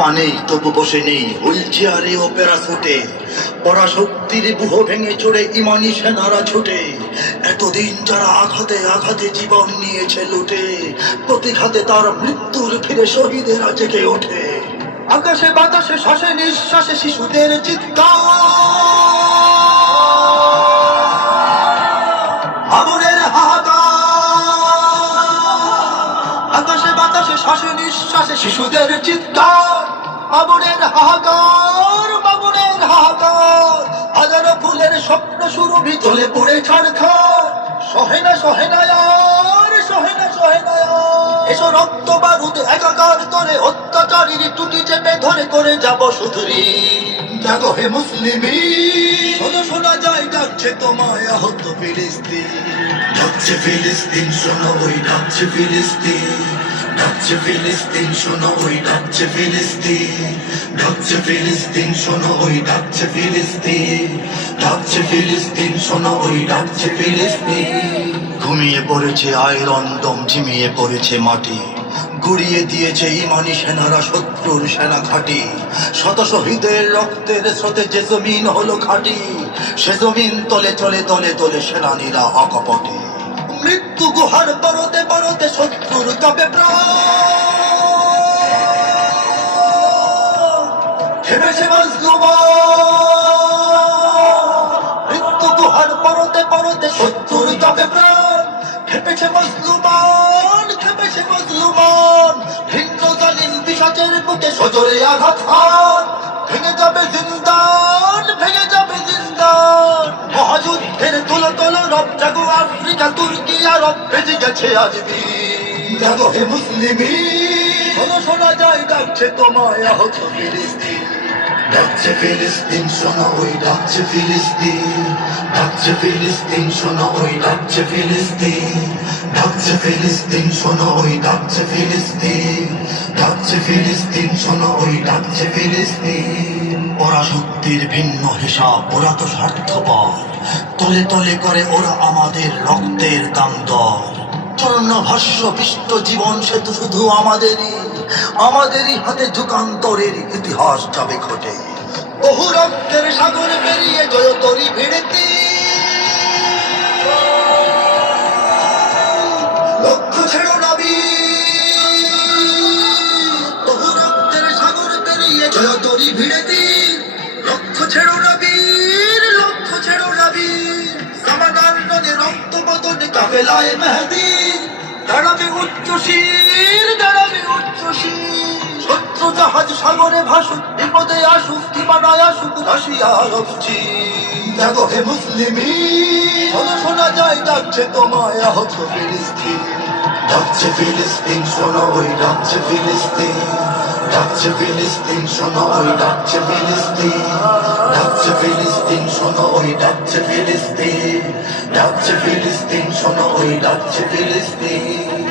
পা নেই, তবু বসে নেই। হুইল চেয়ারে ও প্যারাসুটে পরাশক্তির বুহ ভেঙে চড়ে ইমানি সেনারা ছুটে। এতদিন যারা আঘাতে আঘাতে জীবন নিয়েছে লুটে, প্রতিঘাতে তার মৃত্যুর ফিরে শহীদেরা জেগে ওঠে। আকাশে বাতাসে শ্বাসে নিঃশ্বাসে শিশুদের চিৎকার। আকাশে বাতাসে শ্বাসে নিঃশ্বাসে শিশুদের চিৎকার। আগুনের হাহাকার, বাবুনের হাহাকার। হাজারো ফুলের স্বপ্ন শুরু চলে পড়ে ছাড়খার। সহে না সহে না আর, সহে না সহে না আর। এসো রক্ত বারুদ একাকার করে, অত্যাচারীর টুটি চেপে ধরে করে যাব শুধুরি জাগো হে মুসলিমি, শোনো, শোনা যায়, ডাকছে তোমায় আহত ফিলিস্তিন। ডাকছে ফিলিস্তিন, শোনো ওই ডাকছে ফিলিস্তিন। ডাকছে ফিলিস্তিন শোনো ওই ডাকছে ফিলিস্তিন ডাকছে ফিলিস্তিন শোনো ওই ডাকছে ফিলিস্তিন ডাকছে ফিলিস্তিন শোনো ওই ডাকছে ফিলিস্তিন ঘুমিয়ে পড়েছে আয়রন দম ঝিমিয়ে পড়েছে মাটি। গুড়িয়ে দিয়েছে ইমানি সেনারা, শত্রুর সেনা ঘাটি। শত শহীদের রক্তের স্রোতে যে জমিন হলো খাটি, সে জমিন তলে তলে তলে তলে সেনানীরা অকপটে। মৃত্যু গুহার পরতে পরতে শত্রুর তবে হেমেছে মৃত্যু গুহার পরতে পরতে শত্রুর প্রাণ। খেপেছে মজলুমান খেপেছে মজলুমান। ভিন্ন জালিম পিসাচের বুকে সজরে আঘাত ভেঙে যাবে জিন্দান, ভেঙে যাবে জিন্দান। মহাযুদ্ধের তুলো তুলো রব জাগো আফ্রিকা তুর্কি আরব বেজে গেছে আজ দিন। জাগো হে মুসলিমি শোনা যায় ডাকছে তোমায় আহত ফিলিস্তিন। ডাকছে ফিলিস্তিন শোনো ওই ডাকছে ফিলিস্তিন ডাকছে ফিলিস্তিন শোনো ওই ডাকছে ফিলিস্তিন ডাকছে ফিলিস্তিন শোনো ওই ডাকছে ফিলিস্তিন ডাকছে ফিলিস্তিন শোনো ওই ডাকছে ফিলিস্তিন ওরা শক্তির ভিন্ন হিসাব, ওরা তো স্বার্থপর। তলে তলে করে ওরা আমাদের রক্তের দাম দর। চরণ ভাষ্য পিষ্ট জীবন সে তো শুধু আমাদেরই আমাদেরই হাতে যুগান্তরের ইতিহাস যাবে ঘটে। বহু রক্তের সাগর পেরিয়ে জয় তরি ভিড়েতে। লক্ষ্য ছেড়ো নাবি বহু রক্তের সাগর পেরিয়ে জয় তরি ভিড়েতে। রক্ত বদনে কাফেলায় মেহেদি। দাঁড়াবে উচ্চ শির, দাঁড়াবে উচ্চ শির। শত্রু জাহাজ সাগরে ভাসুক, বিপদে আসুক কিবানায় আসুক রাশিয়া রবছি জাগো হে মুসলিমি শোনা যায়, ডাকছে তোমায় আহত ফিলিস্তিন। ডাকছে ফিলিস্তিন, শোনো ওই, ডাকছে ফিলিস্তিন। ডাকছে ফিলিস্তিন শোনো ওই ডাকছে ফিলিস্তিন ডাকছে ফিলিস্তিন শোনো ওই ডাকছে ফিলিস্তিন ডাকছে ফিলিস্তিন শোনো ওই ডাকছে ফিলিস্তিন